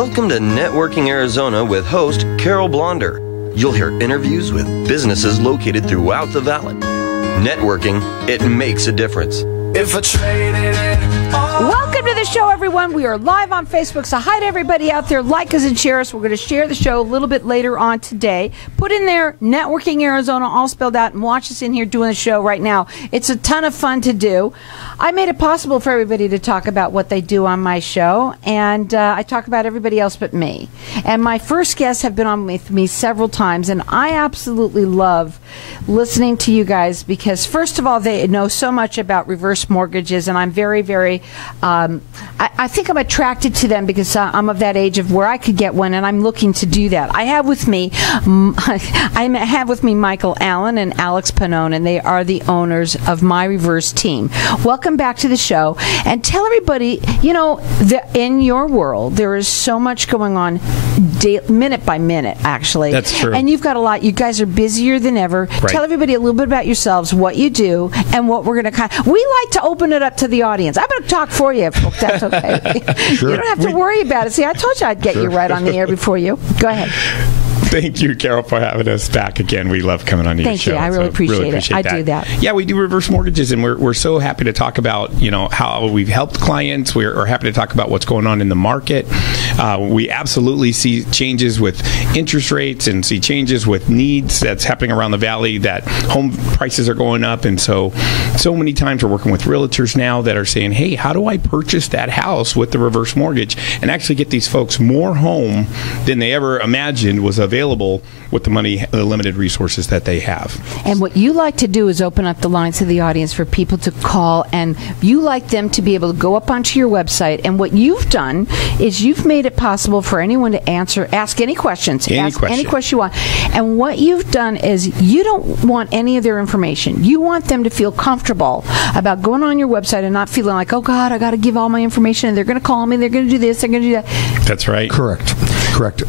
Welcome to Networking Arizona with host Carol Blonder. You'll hear interviews with businesses located throughout the valley. Networking, it makes a difference. If I traded it all. Welcome to the show, everyone. We are live on Facebook, so hi to everybody out there. Like us and share us. We're going to share the show a little bit later on today. Put in there, Networking Arizona, all spelled out, and watch us in here doing the show right now. It's a ton of fun to do. I made it possible for everybody to talk about what they do on my show, and I talk about everybody else but me. And my first guests have been on with me several times, and I absolutely love listening to you guys because, first of all, they know so much about reverse mortgages, and I'm very, very, I think I'm attracted to them because I'm of that age of where I could get one, and I'm looking to do that. I have with me Michael Allen and Alex Pannone, and they are the owners of My Reverse Team. Welcome back to the show, and tell everybody, you know, in your world there is so much going on minute by minute, actually. That's true. And you've got a lot. You guys are busier than ever. Right. Tell everybody a little bit about yourselves, what you do, and what we're going to we like to open it up to the audience. I'm going to talk for you, if that's okay. Sure. You don't have to worry about it. See, I told you I'd get you right on the air before you. Go ahead. Thank you, Carol, for having us back again. We love coming on your Thank show. you. I really appreciate it. I do that. Yeah, we do reverse mortgages, and we're so happy to talk about, you know, how we've helped clients. We're happy to talk about what's going on in the market. We absolutely see changes with interest rates and see changes with needs that's happening around the valley, that home prices are going up. And so many times we're working with realtors now that are saying, hey, how do I purchase that house with the reverse mortgage and actually get these folks more home than they ever imagined was available with the limited resources that they have. And what you like to do is open up the lines to the audience for people to call, and you like them to be able to go up onto your website. And what you've done is you've made it possible for anyone to ask any questions. Any question you want. And what you've done is you don't want any of their information. You want them to feel comfortable about going on your website and not feeling like, oh, God, I got to give all my information, and they're going to call me, they're going to do this, they're going to do that. That's right. Correct.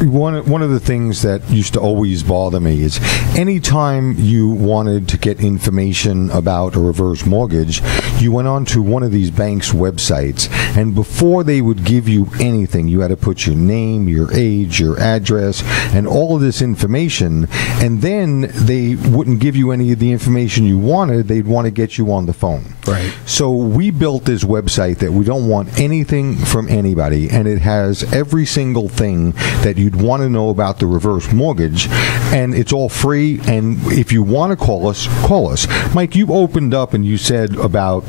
One of the things that used to always bother me is anytime you wanted to get information about a reverse mortgage, you went on to one of these banks' websites, and before they would give you anything, you had to put your name, your age, your address, and all of this information, and then they wouldn't give you any of the information you wanted. They'd want to get you on the phone. Right. So we built this website that we don't want anything from anybody, and it has every single thing that you'd want to know about the reverse mortgage, and it's all free. And if you want to call us, call us. Mike, you opened up and you said about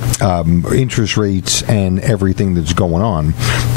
interest rates and everything that's going on.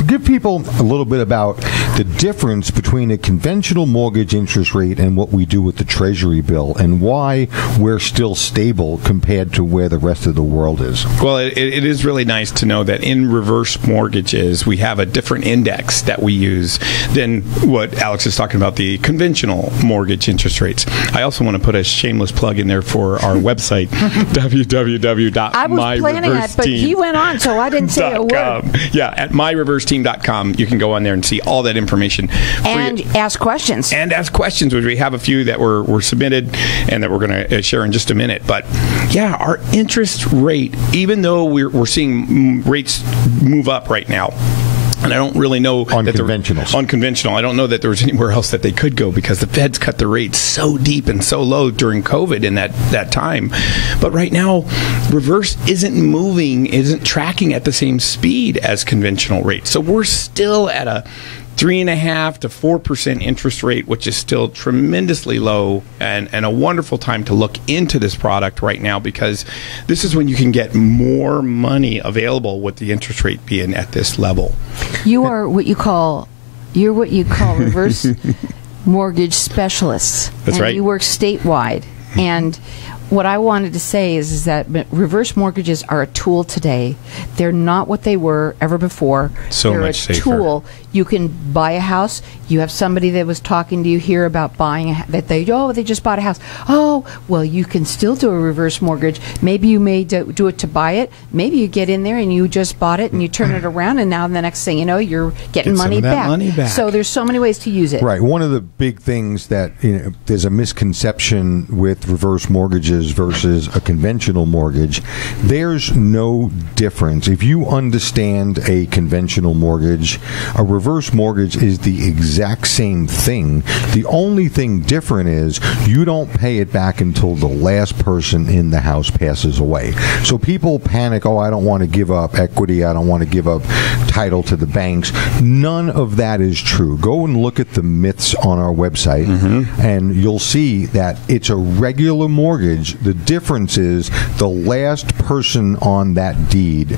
Give people a little bit about the difference between a conventional mortgage interest rate and what we do with the Treasury bill, and why we're still stable compared to where the rest of the world is. Well, it is really nice to know that in reverse mortgages, we have a different index that we use than what Alex is talking about, the conventional mortgage interest rates. I also want to put a shameless plug in there for our website, www.myreverseteam.com. I was planning it, but he went on, so I didn't say a word. Yeah, at myreverseteam.com, you can go on there and see all that information. And ask questions. And ask questions, which we have a few that were submitted and that we're going to share in just a minute. But, yeah, our interest rate, even though we're seeing rates move up right now, and I don't really know unconventional. I don't know that there was anywhere else that they could go because the Feds cut the rates so deep and so low during COVID in that time. But right now, reverse isn't tracking at the same speed as conventional rates. So we're still at a 3.5% to 4% interest rate, which is still tremendously low, and a wonderful time to look into this product right now, because this is when you can get more money available with the interest rate being at this level. You're what you call reverse mortgage specialists. That's right. You work statewide. And what I wanted to say is that reverse mortgages are a tool today. They're not what they were ever before. They're much safer. Tool. You can buy a house. You have somebody that was talking to you here about buying they just bought a house. Oh, well, you can still do a reverse mortgage. Maybe you may do it to buy it. Maybe you get in there and you just bought it and you turn it around, and now the next thing you know, you're getting money back. So there's so many ways to use it. Right. One of the big things that there's a misconception with reverse mortgages mortgages versus a conventional mortgage, there's no difference. If you understand a conventional mortgage, a reverse mortgage is the exact same thing. The only thing different is you don't pay it back until the last person in the house passes away. So people panic, I don't want to give up equity, I don't want to give up title to the banks. None of that is true. Go and look at the myths on our website, and you'll see that it's a regular mortgage. The difference is the last person on that deed,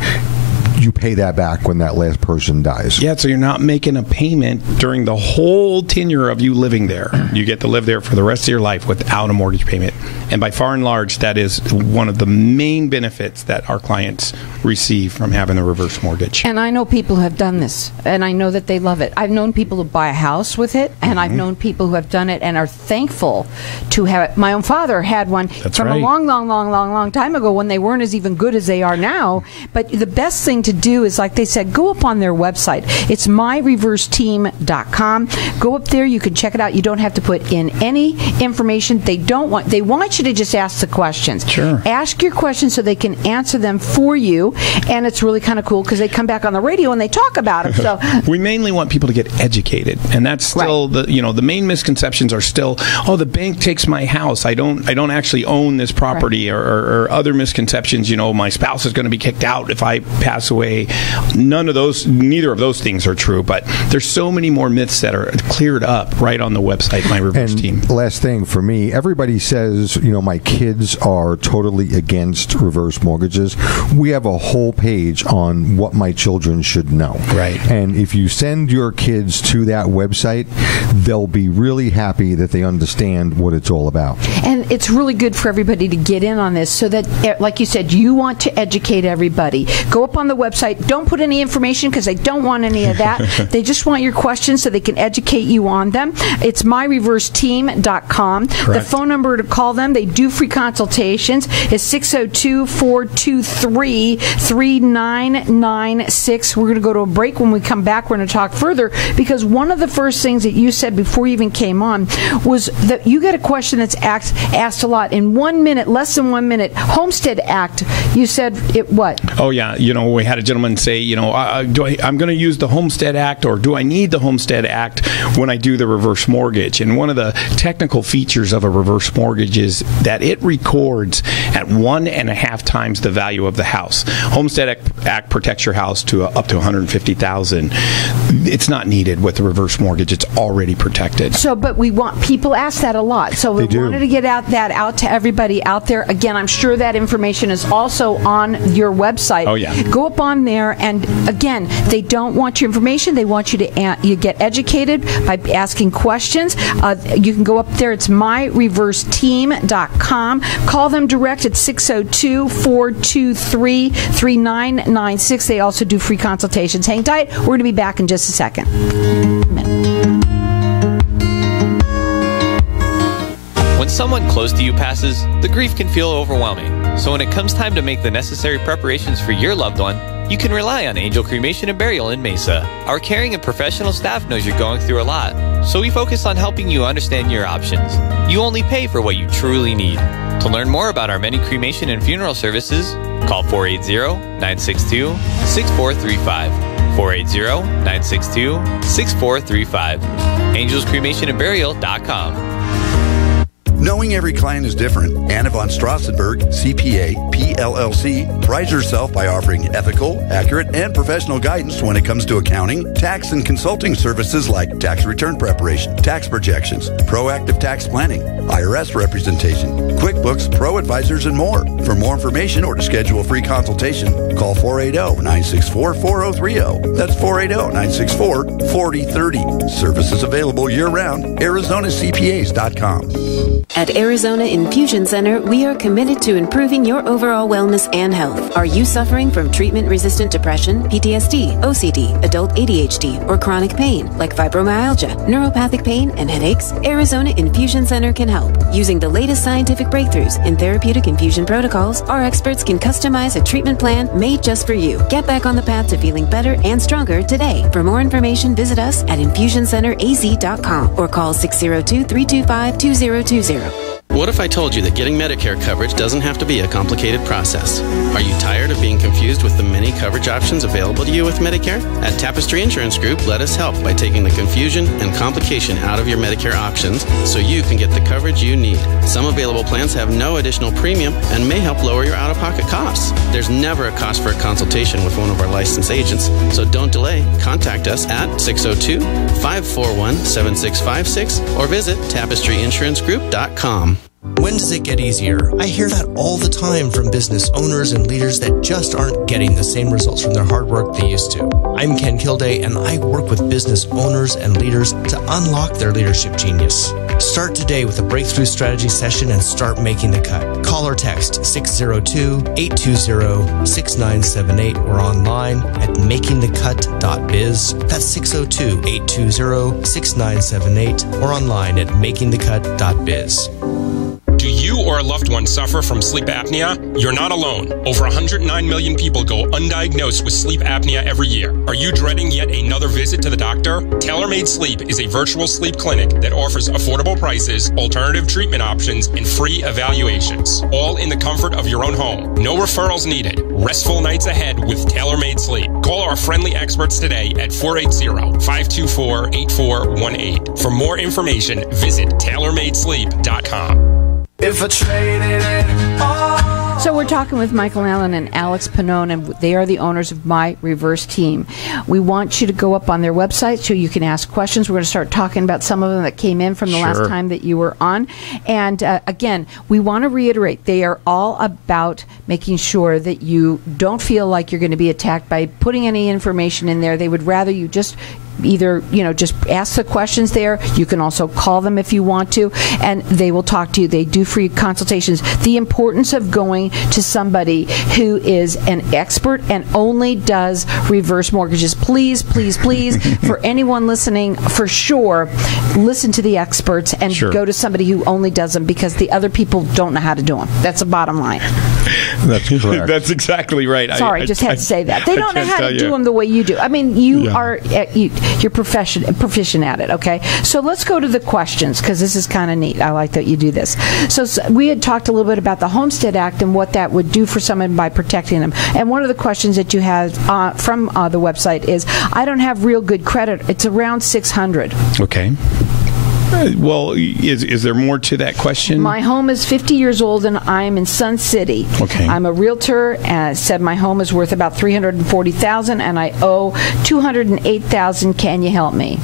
you pay that back when that last person dies. Yeah, so you're not making a payment during the whole tenure of you living there. You get to live there for the rest of your life without a mortgage payment. And by far and large, that is one of the main benefits that our clients receive from having a reverse mortgage. And I know people who have done this, and I know that they love it. I've known people who buy a house with it, and I've known people who have done it and are thankful to have it. My own father had one from a long time ago when they weren't as even good as they are now. But the best thing to do is, like they said, go up on their website. It's myreverseteam.com. Go up there. You can check it out. You don't have to put in any information. They want you to just ask the questions. Sure. Ask your questions so they can answer them for you, and it's really kind of cool because they come back on the radio and they talk about them. So we mainly want people to get educated, and that's still the main misconceptions are still, the bank takes my house. I don't actually own this property, or other misconceptions. My spouse is going to be kicked out if I pass away. Neither of those things are true. But there's so many more myths that are cleared up right on the website, My Reverse Team. Last thing for me, everybody says, my kids are totally against reverse mortgages. We have a whole page on what my children should know. Right. And if you send your kids to that website, they'll be really happy that they understand what it's all about. And it's really good for everybody to get in on this so that, like you said, you want to educate everybody. Go up on the website. Don't put any information because they don't want any of that. They just want your questions so they can educate you on them. It's myreverseteam.com. Correct. The phone number to call them, they do free consultations, is 602-423-3996. We're going to go to a break. When we come back, we're going to talk further, because one of the first things that you said before you even came on was that you get a question that's asked a lot. In 1 minute, less than 1 minute, Homestead Act, you said it what? Oh, yeah. We had a gentleman say, I'm going to use the Homestead Act, or do I need the Homestead Act when I do the reverse mortgage? And one of the technical features of a reverse mortgage is that it records at 1.5 times the value of the house. Homestead Act protects your house to up to $150,000. It's not needed with the reverse mortgage. It's already protected. So, but people ask that a lot. So we wanted to get that out to everybody out there. Again, I'm sure that information is also on your website. Oh, yeah. Go up on there, and again, they don't want your information. They want you to get educated by asking questions. You can go up there. It's myreverseteam.com. Call them direct at 602-423-3996. They also do free consultations. Hang tight. We're going to be back in just a second. When someone close to you passes, the grief can feel overwhelming. So when it comes time to make the necessary preparations for your loved one, you can rely on Angel Cremation and Burial in Mesa. Our caring and professional staff knows you're going through a lot, so we focus on helping you understand your options. You only pay for what you truly need. To learn more about our many cremation and funeral services, call 480-962-6435. 480-962-6435. AngelsCremationandBurial.com. Knowing every client is different, Anna von Strassenberg, CPA, PLLC, prides herself by offering ethical, accurate, and professional guidance when it comes to accounting, tax, and consulting services like tax return preparation, tax projections, proactive tax planning, IRS representation, QuickBooks, Pro Advisors, and more. For more information or to schedule a free consultation, call 480-964-4030. That's 480-964-4030. Services available year-round. ArizonaCPAs.com. At Arizona Infusion Center, we are committed to improving your overall wellness and health. Are you suffering from treatment-resistant depression, PTSD, OCD, adult ADHD, or chronic pain like fibromyalgia, neuropathic pain, and headaches? Arizona Infusion Center can help. Using the latest scientific breakthroughs in therapeutic infusion protocols, our experts can customize a treatment plan made just for you. Get back on the path to feeling better and stronger today. For more information, visit us at infusioncenteraz.com or call 602-325-2020. What if I told you that getting Medicare coverage doesn't have to be a complicated process? Are you tired of being confused with the many coverage options available to you with Medicare? At Tapestry Insurance Group, let us help by taking the confusion and complication out of your Medicare options so you can get the coverage you need. Some available plans have no additional premium and may help lower your out-of-pocket costs. There's never a cost for a consultation with one of our licensed agents, so don't delay. Contact us at 602-541-7656 or visit tapestryinsurancegroup.com. When does it get easier? I hear that all the time from business owners and leaders that just aren't getting the same results from their hard work they used to. I'm Ken Kilday, and I work with business owners and leaders to unlock their leadership genius. Start today with a breakthrough strategy session and start making the cut. Call or text 602-820-6978 or online at makingthecut.biz. That's 602-820-6978 or online at makingthecut.biz. Do you or a loved one suffer from sleep apnea? You're not alone. Over 109 million people go undiagnosed with sleep apnea every year. Are you dreading yet another visit to the doctor? Tailor-Made Sleep is a virtual sleep clinic that offers affordable prices, alternative treatment options, and free evaluations, all in the comfort of your own home. No referrals needed. Restful nights ahead with Tailor-Made Sleep. Call our friendly experts today at 480-524-8418. For more information, visit tailormadesleep.com. If I traded it all. So we're talking with Michael Allen and Alex Pannone, and they are the owners of My Reverse Team. We want you to go up on their website so you can ask questions. We're going to start talking about some of them that came in from the last time that you were on. And again, we want to reiterate, they are all about making sure that you don't feel like you're going to be attacked by putting any information in there. They would rather you just either, just ask the questions there. You can also call them if you want to, and they will talk to you. They do free consultations. The importance of going to somebody who is an expert and only does reverse mortgages. Please, please, please, for anyone listening, for sure, listen to the experts and go to somebody who only does them, because the other people don't know how to do them. That's the bottom line. That's correct. That's exactly right. Sorry, just had to say that. They don't know how to do them the way you do. I mean, you are... You're proficient at it, okay? So let's go to the questions, because this is kind of neat. I like that you do this. So we had talked a little bit about the Homestead Act and what that would do for someone by protecting them. And one of the questions that you had from the website is, I don't have real good credit. It's around 600. Okay. Well, is there more to that question? My home is 50 years old, and I'm in Sun City. Okay. I'm a realtor, and I said my home is worth about $340,000, and I owe $208,000. Can you help me?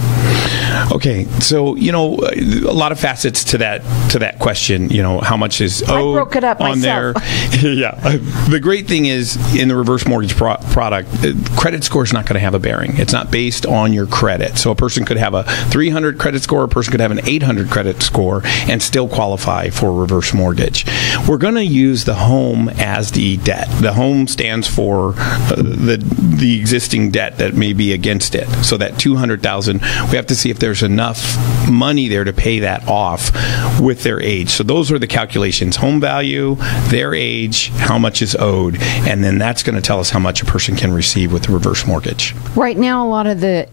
Okay, so a lot of facets to that question. How much is owed? I broke it up on myself. there? Yeah. The great thing is, in the reverse mortgage product, credit score is not going to have a bearing. It's not based on your credit. So a person could have a 300 credit score, a person could have an 800 credit score, and still qualify for a reverse mortgage. We're going to use the home as the debt. The home stands for the existing debt that may be against it. So that $200,000, we have to see if there's enough money there to pay that off with their age. So those are the calculations: home value, their age, how much is owed, and then that's going to tell us how much a person can receive with the reverse mortgage. Right now, a lot of the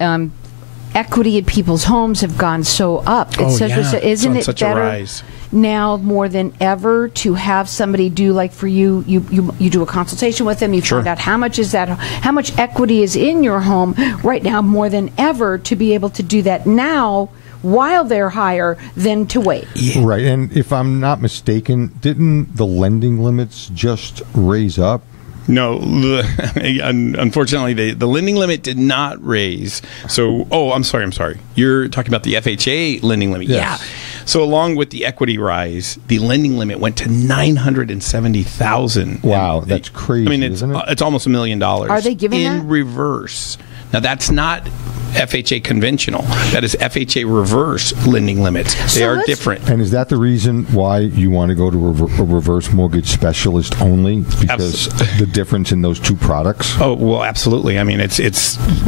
equity in people's homes have gone so up. Isn't it better now more than ever to have somebody do, like for you do a consultation with them, you find out how much equity is in your home right now more than ever, to be able to do that now while they're higher than to wait. Yeah. Right, and if I'm not mistaken, didn't the lending limits just raise up? No, unfortunately, the lending limit did not raise. So, I'm sorry. You're talking about the FHA lending limit. Yes. Yeah. So along with the equity rise, the lending limit went to $970,000. Wow, that's crazy. I mean, isn't it? It's almost $1 million. Are they giving in that? reverse? Now, that's not FHA conventional. That is FHA reverse lending limits. They are different. And is that the reason why you want to go to a reverse mortgage specialist only? Because the difference in those two products? Oh, well, absolutely. I mean,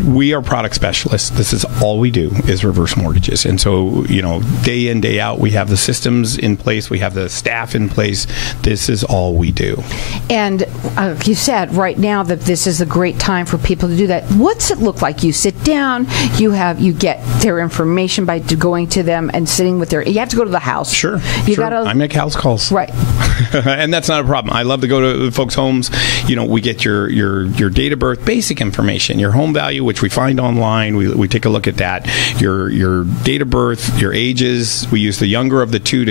we are product specialists. This is all we do is reverse mortgages. And so, day in, day out, we have the systems in place. We have the staff in place. This is all we do. And you said right now that this is a great time for people to do that. What's it look like? You sit down, You get their information by going to them and sitting with their. You have to go to the house. Sure. Sure. I make house calls. Right. And that's not a problem. I love to go to folks' homes. We get your date of birth, basic information, your home value, which we find online. We take a look at that. Your date of birth, your ages. We use the younger of the two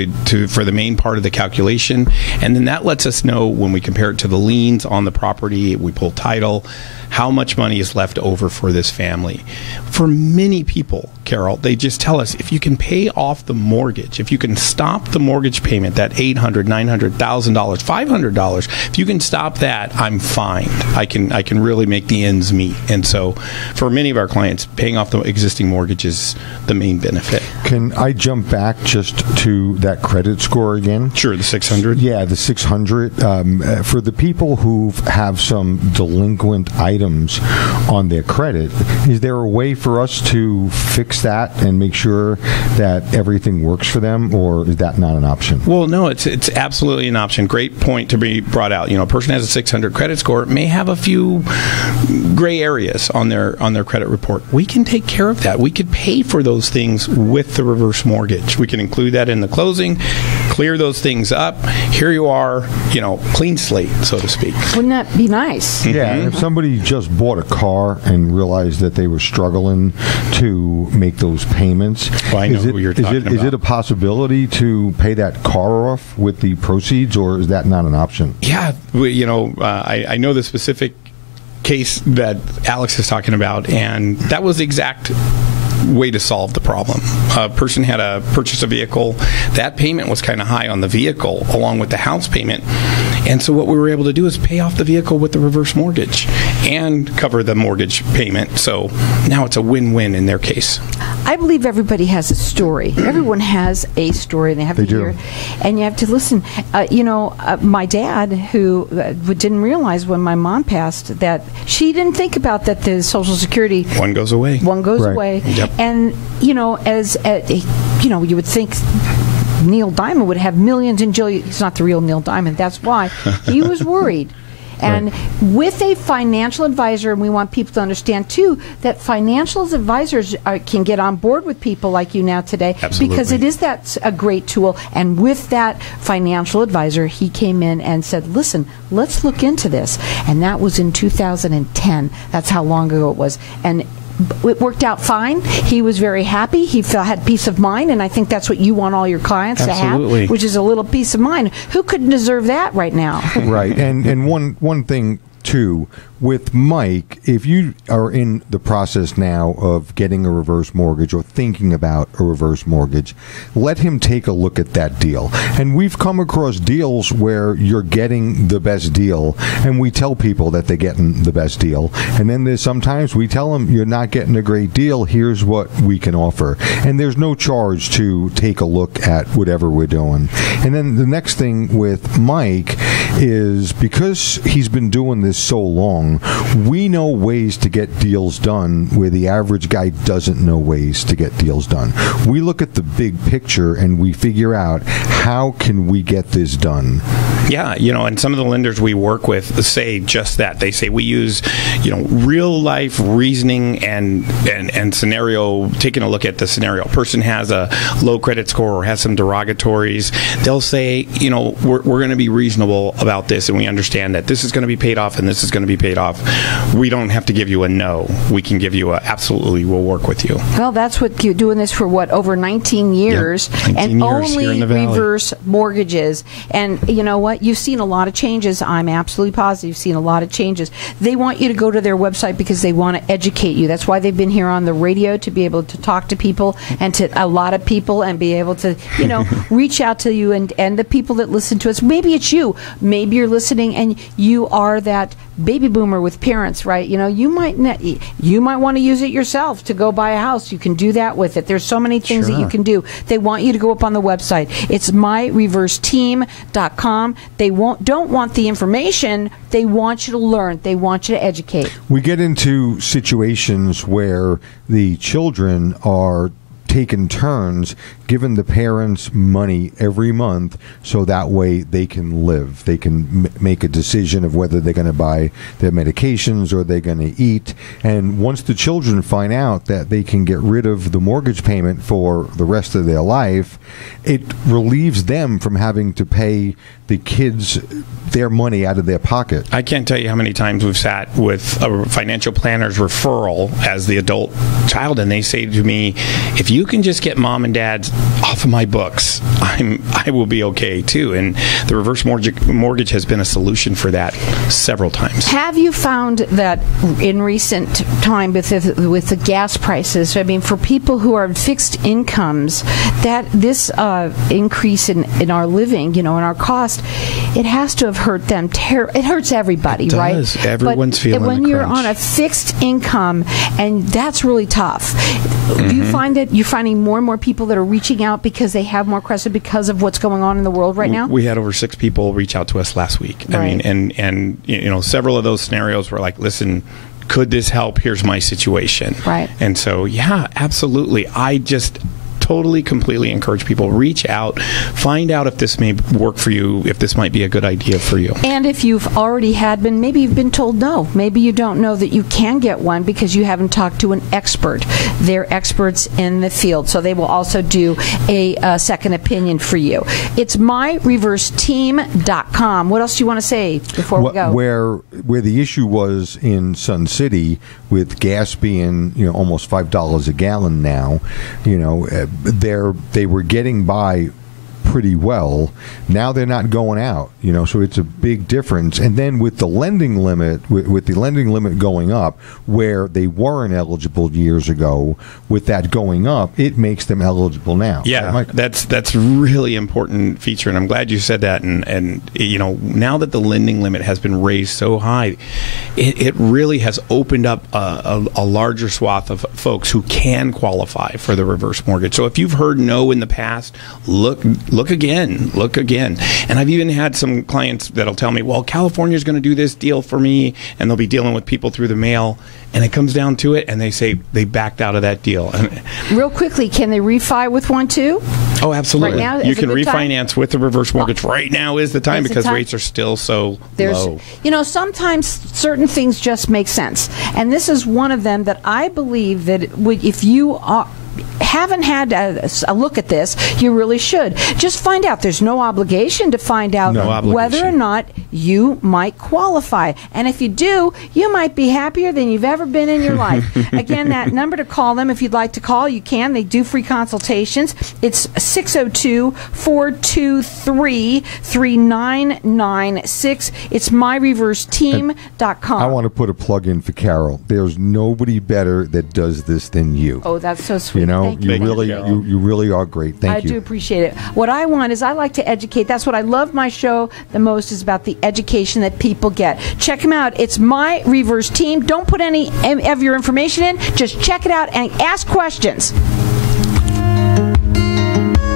for the main part of the calculation, and then that lets us know when we compare it to the liens on the property. We pull title, how much money is left over for this family. For many people, Carol, they just tell us, if you can pay off the mortgage, if you can stop the mortgage payment, that $800, $900, $1,000, $500, if you can stop that, I'm fine. I can really make the ends meet. And so for many of our clients, paying off the existing mortgage is the main benefit. Can I jump back just to that credit score again? Sure, the 600. Yeah, the 600. For the people who have some delinquent items on their credit, is there a way for us to fix that and make sure that everything works for them, or is that not an option? Well, no, it's absolutely an option. Great point to be brought out. A person has a 600 credit score, may have a few gray areas on their credit report. We can take care of that. We could pay for those things with the reverse mortgage. We can include that in the closing, clear those things up. Here you are, clean slate, so to speak. Wouldn't that be nice? Yeah, and if somebody just bought a car and realized that they were struggling to make those payments, well, I know who you're talking about. Is it a possibility to pay that car off with the proceeds, or is that not an option? Yeah, I know the specific case that Alex is talking about, and that was the exact way to solve the problem. A person had purchased a vehicle. That payment was kind of high on the vehicle along with the house payment. And so what we were able to do is pay off the vehicle with the reverse mortgage and cover the mortgage payment. So now it's a win-win in their case. I believe everybody has a story. Everyone has a story, and they have to hear it. And you have to listen. My dad, who didn't realize when my mom passed that she didn't think about that the Social Security... One goes away. Away. Yep. And, as you would think Neil Diamond would have millions in jail. He's not the real Neil Diamond. That's why he was worried. And with a financial advisor, and we want people to understand, too, that financial advisors can get on board with people like you now today. Absolutely. Because it is a great tool. And with that financial advisor, he came in and said, listen, let's look into this. And that was in 2010. That's how long ago it was. And it worked out fine. He was very happy. He had peace of mind, and I think that's what you want all your clients to have, which is a little peace of mind. Who couldn't deserve that right now? Right. And one thing, too, with Mike, if you are in the process now of getting a reverse mortgage or thinking about a reverse mortgage, let him take a look at that deal. And we've come across deals where you're getting the best deal, and we tell people that they're getting the best deal. And then there's sometimes we tell them, you're not getting a great deal, here's what we can offer. And there's no charge to take a look at whatever we're doing. And then the next thing with Mike is, because he's been doing this so long, we know ways to get deals done where the average guy doesn't know ways to get deals done. We look at the big picture and we figure out, how can we get this done? Yeah, and some of the lenders we work with say just that. They say we use, real life reasoning and scenario, taking a look at the scenario. A person has a low credit score or has some derogatories. They'll say, we're going to be reasonable about this, and we understand that this is going to be paid off and this is going to be paid off. We don't have to give you a no. We can give you a absolutely, we'll work with you. Well, that's what you're doing this for, over 19 years, yep, 19 and years only here in the Valley. Reverse mortgages. And you know what? You've seen a lot of changes. I'm absolutely positive you've seen a lot of changes. They want you to go to their website because they want to educate you. That's why they've been here on the radio, to be able to talk to people and to a lot of people and be able to, reach out to you and the people that listen to us. Maybe it's you. Maybe you're listening and you are that baby boomer with parents, right? You might want to use it yourself to go buy a house. You can do that with it. There's so many things that you can do. They want you to go up on the website. It's myreverseteam.com. They don't want the information. They want you to learn. They want you to educate. We get into situations where the children are taken turns giving the parents money every month so that way they can live. They can make a decision of whether they're going to buy their medications or they're going to eat. And once the children find out that they can get rid of the mortgage payment for the rest of their life, it relieves them from having to pay the kids their money out of their pocket. I can't tell you how many times we've sat with a financial planner's referral as the adult child, and they say to me, if you can just get mom and dad off of my books, I will be okay too. And the reverse mortgage has been a solution for that several times. Have you found that in recent time with the gas prices, I mean, for people who are fixed incomes, that this increase in our living, in our cost, it has to have hurt them. It hurts everybody, it does. Right? Everyone's feeling when the you're crunch. on a fixed income, and that's really tough. Do you find that you're finding more and more people that are reaching out because they have more questions because of what's going on in the world right now? We had over 6 people reach out to us last week. Right. I mean, and several of those scenarios were like, listen, could this help? Here's my situation. Right. And so, yeah, absolutely. I just totally, completely encourage people, reach out, find out if this may work for you, if this might be a good idea for you. And if you've already maybe you've been told no. Maybe you don't know that you can get one because you haven't talked to an expert. They're experts in the field, so they will also do a second opinion for you. It's myreverseteam.com. What else do you want to say before we go? Where the issue was in Sun City with gas being almost $5 a gallon now, they were getting by pretty well. Now they're not going out, so it's a big difference. And then with the lending limit, with the lending limit going up, where they weren't eligible years ago, with that going up, it makes them eligible now. Yeah, that's really important feature, and I'm glad you said that. And now that the lending limit has been raised so high, it really has opened up a larger swath of folks who can qualify for the reverse mortgage. So if you've heard no in the past, look again. And I've even had some clients that'll tell me, well, California's going to do this deal for me, and they'll be dealing with people through the mail, and it comes down to it, and they say they backed out of that deal. Real quickly, can they refi with one too? Oh, absolutely. Right now, you can refinance with the reverse mortgage. Right now is the time because rates are still so low. Sometimes certain things just make sense, and this is one of them that I believe that if you haven't had a look at this, you really should. Just find out. There's no obligation to find out whether or not you might qualify. And if you do, you might be happier than you've ever been in your life. Again, that number to call them, if you'd like to call, you can. They do free consultations. It's 602-423-3996. It's myreverseteam.com. I want to put a plug in for Carol. There's nobody better that does this than you. Oh, that's so sweet. You really are great. Thank you. I do appreciate it. What I want is I like to educate. That's what I love my show the most, is about the education that people get. Check them out. It's My Reverse Team. Don't put any of your information in. Just check it out and ask questions.